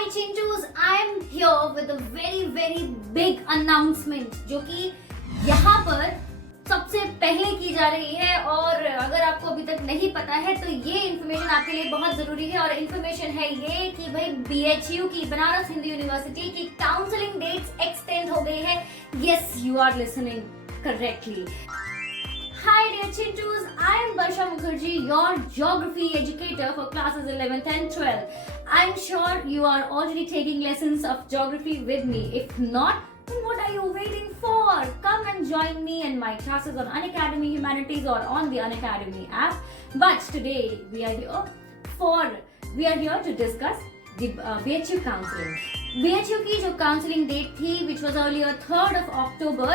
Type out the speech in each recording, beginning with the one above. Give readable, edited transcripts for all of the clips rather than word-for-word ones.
Hi Chintus, I am here with a very big announcement जो कि यहाँ पर सबसे पहले की जा रही है और अगर आपको अभी तक नहीं पता है तो ये इन्फॉर्मेशन आपके लिए बहुत जरूरी है। और इन्फॉर्मेशन है ये कि भाई BHU की बनारस हिंदू यूनिवर्सिटी की काउंसलिंग डेट्स एक्सटेंड हो गई है। Yes, you are listening correctly. Hi dear Chintus, I am Barsha Mukherjee, your geography educator for classes 11th and 12th. I am sure you are already taking lessons of geography with me. If not, then what are you waiting for? Come and join me in my classes on Unacademy Humanities or on the Unacademy app. But today we are here to discuss the BHU counseling. BHU की जो counseling date थी, which was earlier 3rd of October,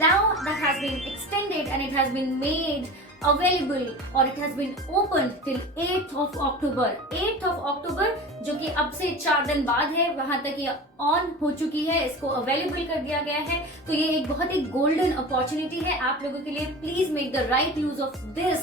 now that has been extended and it has been made available or it has been opened till 8th of October. 8th of October जो कि अब से 4 दिन बाद है, वहां तक ये ऑन हो चुकी है, इसको अवेलेबल कर दिया गया है। तो ये एक बहुत ही गोल्डन अपॉर्चुनिटी है आप लोगों के लिए। Please make the right use of this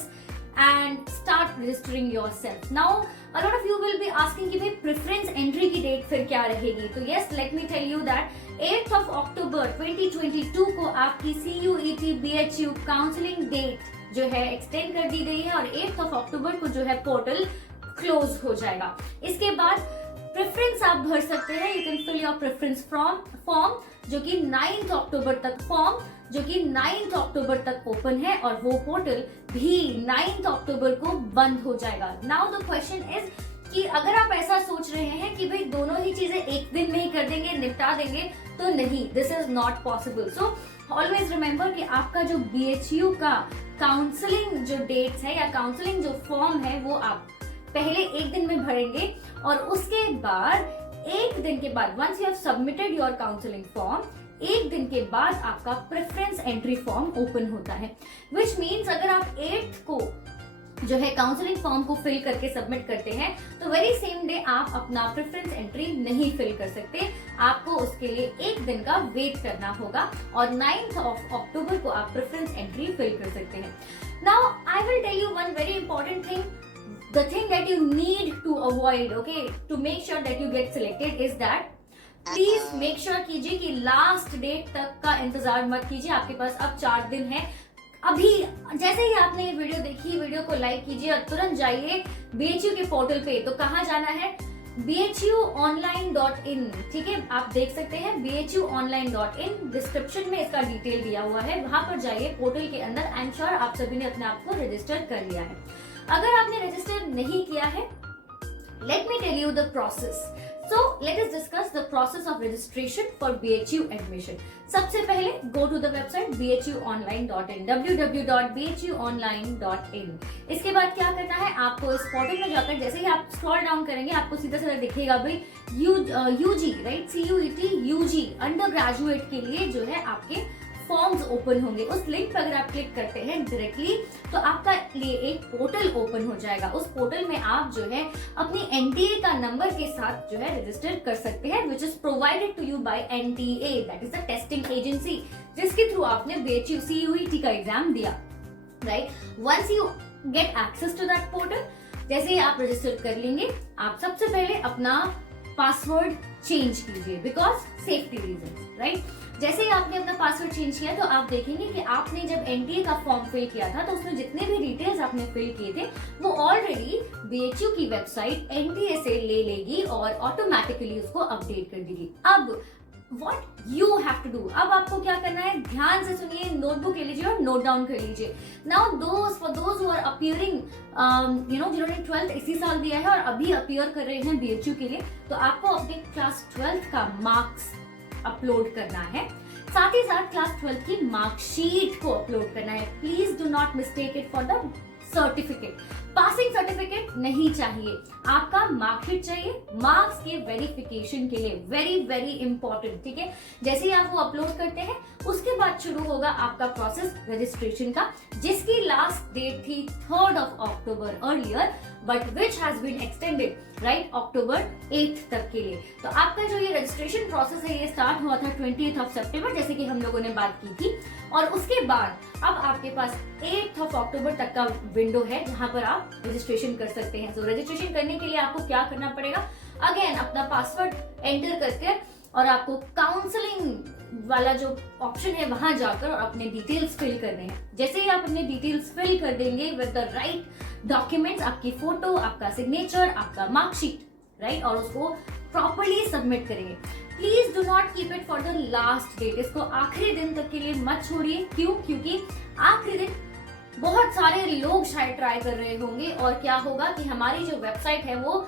and start registering yourself. Now a lot of you will be asking कि भाई preference entry की डेट फिर क्या रहेगी। तो yes, let me tell you that 8th of October 2022 को आपकी CUET BHU counselling date जो है एक्सटेंड कर दी गई है और 8th of October को जो है पोर्टल क्लोज हो जाएगा। इसके बाद प्रेफरेंस आप भर सकते हैं। You can fill your preference form जो कि 9th अक्टूबर तक ओपन है और वो पोर्टल भी 9th अक्टूबर को बंद हो जाएगा। नाउ द क्वेश्चन इज कि अगर आप ऐसा सोच रहे हैं कि भाई दोनों ही चीजें एक दिन में ही कर देंगे, निपटा देंगे, तो नहीं, this is not possible. So always remember कि आपका जो BHU का काउंसलिंग जो डेट्स है या काउंसलिंग जो फॉर्म है वो आप पहले एक दिन में भरेंगे और उसके बाद एक दिन के बाद once you have submitted your counselling form, एक दिन के बाद आपका प्रेफरेंस एंट्री फॉर्म ओपन होता है। विच मीन्स अगर आप 8th को जो है काउंसलिंग फॉर्म को फिल करके सबमिट करते हैं तो वेरी सेम डे आप अपना प्रेफरेंस एंट्री नहीं फिल कर सकते। आपको उसके लिए एक दिन का वेट करना होगा और 9th of October को आप प्रेफरेंस एंट्री फिल कर सकते हैं। Now I will tell you one very important thing. The thing that you need to avoid, okay, to make sure that you get selected is that please make sure कीजिए कि last date तक का इंतजार मत कीजिए। आपके पास अब 4 दिन है। अभी जैसे ही आपने ये वीडियो देखी, वीडियो को लाइक कीजिए और तुरंत जाइए BHU के पोर्टल पे। तो कहाँ जाना है? bhuonline.in, ठीक है, आप देख सकते हैं bhuonline.in। डिस्क्रिप्शन में इसका डिटेल दिया हुआ है, वहां पर जाइए पोर्टल के अंदर। आई एम श्योर आप सभी ने अपने आप को रजिस्टर कर लिया है। अगर आपने रजिस्टर नहीं किया है, let me tell you the process. So let us discuss the process of registration for BHU admission. सबसे पहले go to the website bhuonline.in, www.bhuonline.in। इसके बाद क्या करना है, आपको इस पोर्टल में जाकर जैसे ही आप स्क्रॉल डाउन करेंगे आपको सीधा सीधा दिखेगा भाई UG right, CUET UG under graduate के लिए जो है आपके फॉर्म्स ओपन होंगे। उस लिंक पर अगर आप क्लिक करते हैं डायरेक्टली तो आपका लिए एक पोर्टल ओपन हो जाएगा। उस पोर्टल में आप जो है अपनी NTA का नंबर के साथ जो है रजिस्टर कर सकते हैं, which is provided to you by NTA, that is the testing agency जिसके थ्रू आपने BHU CUET का एग्जाम दिया, right. Once you get access to that portal, जैसे ही आप रजिस्टर कर लेंगे, आप सबसे पहले अपना पासवर्ड चेंज कीजिए बिकॉज सेफ्टी रीजन, राइट। जैसे ही आपने अपना पासवर्ड चेंज किया तो आप देखेंगे कि आपने जब NTA का फॉर्म फिल किया था तो उसमें जितने भी डिटेल्स आपने फिल किए थे वो ऑलरेडी BHU की वेबसाइट NTA से ले लेगी और ऑटोमेटिकली उसको अपडेट कर देगी। अब what you have to do, अब आपको क्या करना है, ध्यान से सुनिए, नोटबुक ले लीजिए और नोट डाउन कर लीजिए। Now for those who are appearing, जिन्होंने 12th इसी साल दिया है और अभी अपीयर कर रहे हैं BHU के लिए, तो आपको अपने क्लास 12th का मार्क्स अपलोड करना है, साथ ही साथ क्लास 12th की मार्कशीट को अपलोड करना है। Please do not mistake it for the certificate. Passing certificate नहीं चाहिए, आपका मार्कशीट चाहिए मार्क्स के वेरिफिकेशन के लिए। वेरी इंपॉर्टेंट, ठीक है। जैसे ही आप वो अपलोड करते हैं उसके बाद शुरू होगा आपका प्रोसेस रजिस्ट्रेशन का, जिसकी लास्ट डेट थी 3rd of October earlier, but which has been extended right October 8th तक के लिए। तो आपका जो ये रजिस्ट्रेशन प्रोसेस है ये स्टार्ट हुआ था 20th of September, जैसे कि हम लोगों ने बात की थी, और उसके बाद अब आपके पास 8th of October तक का विंडो है जहां पर आप रजिस्ट्रेशन कर सकते हैं। तो रजिस्ट्रेशन करने के लिए आपको क्या करना पड़ेगा, अगेन अपना पासवर्ड एंटर करके और आपको काउंसलिंग वाला जो ऑप्शन है वहां जाकर और अपने डिटेल्स फिल करने हैं। जैसे ही आप अपने डिटेल्स फिल कर देंगे विद द राइट डॉक्यूमेंट्स, आपकी फोटो, आपका सिग्नेचर, आपका मार्कशीट, राइट, और उसको प्रॉपरली सबमिट करेंगे। Please do not keep it for the last date. इसको आखिरी दिन तक के लिए मत छोड़िए। क्यों? क्योंकि आखिरी दिन बहुत सारे लोग शायद ट्राई कर रहे होंगे और क्या होगा कि हमारी जो वेबसाइट है वो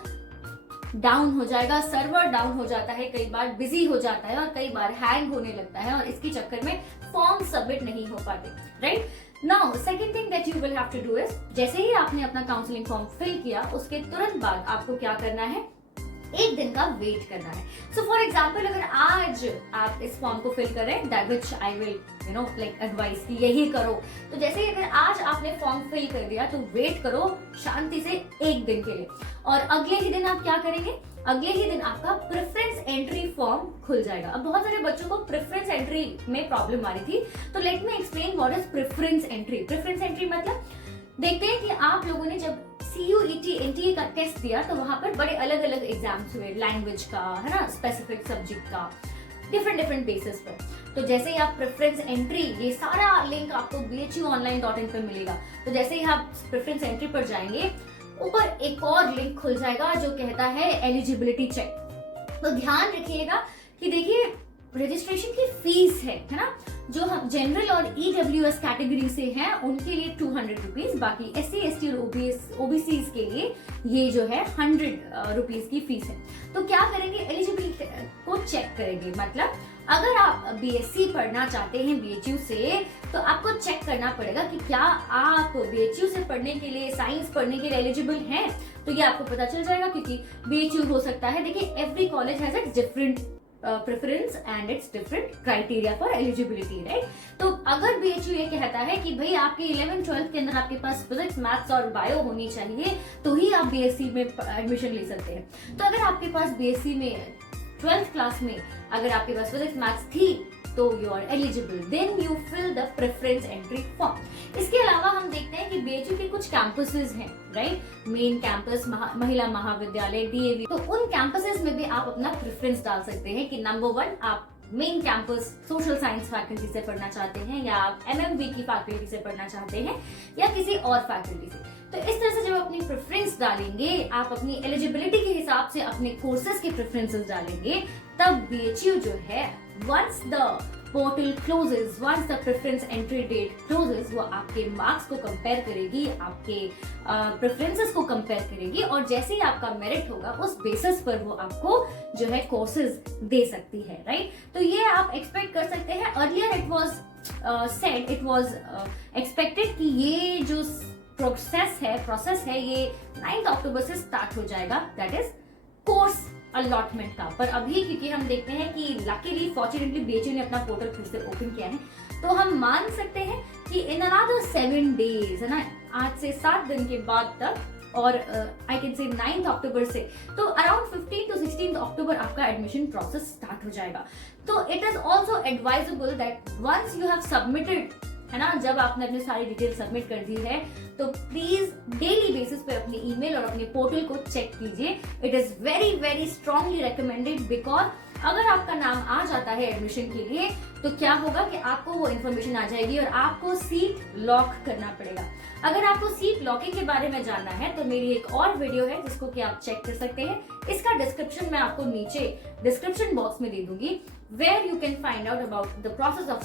डाउन हो जाएगा, सर्वर डाउन हो जाता है, कई बार बिजी हो जाता है और कई बार हैंग होने लगता है और इसके चक्कर में फॉर्म सबमिट नहीं हो पाते, right. Now second thing that you will have to do is, जैसे ही आपने अपना काउंसलिंग फॉर्म फिल किया उसके तुरंत बाद आपको क्या करना है, एक दिन का वेट करना है। सो फॉर एग्जाम्पल अगर आज आप इस फॉर्म को फिल करें, that which I will you know like advice कि यही करो, तो जैसे ही अगर आज आपने फॉर्म फिल कर दिया तो वेट करो शांति से एक दिन के लिए, और अगले ही दिन आप क्या करेंगे, अगले ही दिन आपका प्रेफरेंस एंट्री फॉर्म खुल जाएगा। अब बहुत सारे बच्चों को प्रेफरेंस एंट्री में प्रॉब्लम आ रही थी, तो let me explain what is preference entry. Preference entry मतलब देखते हैं कि आप लोगों ने जब CUET NTA का टेस्ट दिया तो वहां पर बड़े अलग अलग एग्जाम्स हुए, लैंग्वेज का, है ना, स्पेसिफिक सब्जेक्ट का, डिफरेंट बेसिस पर। तो जैसे ही आप प्रेफरेंस एंट्री, ये सारा लिंक आपको bhuonline.in पे मिलेगा, तो जैसे ही आप प्रेफरेंस एंट्री पर जाएंगे ऊपर एक और लिंक खुल जाएगा जो कहता है एलिजिबिलिटी चेक। तो ध्यान रखिएगा कि देखिए रजिस्ट्रेशन की फीस है ना, जो हम जनरल और EWS कैटेगरी से हैं उनके लिए 200 रुपीज, बाकी SC ST और OBC के लिए ये जो है 100 रुपीज की फीस है। तो क्या करेंगे, एलिजिबिलिटी को चेक करेंगे। मतलब अगर आप BSc पढ़ना चाहते हैं BHU से, तो आपको चेक करना पड़ेगा कि क्या आप BHU से पढ़ने के लिए, साइंस पढ़ने के लिए एलिजिबल हैं। तो ये आपको पता चल जाएगा क्योंकि BHU हो सकता है, देखिए every college has its different preference and it's different criteria for eligibility, right. तो अगर BHU ये कहता है कि भाई आपके 11th-12th के अंदर आपके पास फिजिक्स, मैथ्स और बायो होनी चाहिए तो ही आप BSc में एडमिशन ले सकते हैं। तो अगर आपके पास BSc में 12th क्लास में अगर आपके पास फिजिक्स मैथ्स थी तो you are eligible, then you fill the preference entry form. इसके अलावा हम देखते हैं कि BHU के कुछ कैंपसेस हैं, राइट, मेन कैंपस, महिला महाविद्यालय, DAV। तो उन कैंपसेस में भी आप अपना प्रेफरेंस डाल सकते हैं कि नंबर 1 आप main campus social science faculty से पढ़ना चाहते हैं, या आप MMV की फैकल्टी से पढ़ना चाहते हैं, या किसी और फैकल्टी से। तो इस तरह से जब अपनी प्रेफरेंस डालेंगे, आप अपनी एलिजिबिलिटी के हिसाब से अपने कोर्सेज के प्रेफरेंसेस डालेंगे, तब BHU जो है once the portal closes, once the preference entry date closes, वो आपके मार्क्स को कंपेयर करेगी, आपके प्रेफरेंसेस को कंपेयर करेगी, और जैसे ही आपका मेरिट होगा उस बेसिस पर वो आपको जो है कोर्सेज दे सकती है, राइट। तो ये आप एक्सपेक्ट कर सकते हैं। Earlier it was said, it was expected कि ये जो प्रोसेस है ये 9 अक्टूबर से स्टार्ट हो जाएगा, दैट इज कोर्स अलॉटमेंट का। पर अभी क्योंकि हम देखते हैं कि लकीली फॉर्चुनेटली BHU ने अपना पोर्टल फिर से ओपन किया है, तो हम मान सकते हैं कि इन अनदर 7 डेज, है ना, आज से 7 दिन के बाद तक, और आई कैन से 9 अक्टूबर से, तो अराउंड 15 to 16 अक्टूबर आपका एडमिशन प्रोसेस स्टार्ट हो जाएगा। तो it is also advisable that once you have submitted, है ना, जब आपने अपनी सारी डिटेल सबमिट कर दी है, तो प्लीज डेली बेसिस पे अपनी ईमेल और अपने पोर्टल को चेक कीजिए। It is very very strongly recommended, because अगर आपका नाम आ जाता है एडमिशन के लिए तो क्या होगा कि आपको वो इन्फॉर्मेशन आ जाएगी और आपको सीट लॉक करना पड़ेगा। अगर आपको सीट लॉकिंग के बारे में जानना है तो मेरी एक और वीडियो है जिसको कि आप चेक कर सकते हैं। इसका डिस्क्रिप्शन मैं आपको नीचे डिस्क्रिप्शन बॉक्स में दे दूंगी, where you can find out about the process of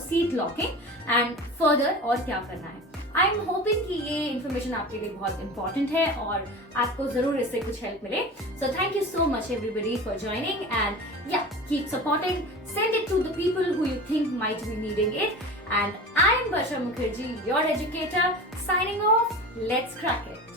seat locking and further और क्या करना है। आई एम होपिंग कि ये इन्फॉर्मेशन आपके लिए बहुत इंपॉर्टेंट है और आपको जरूर इससे कुछ हेल्प मिले। So thank you so much everybody for joining, and yeah keep supporting, send it to the people who you think might be needing it, and I am Varsha Mukherjee, your educator, signing off. Let's crack it.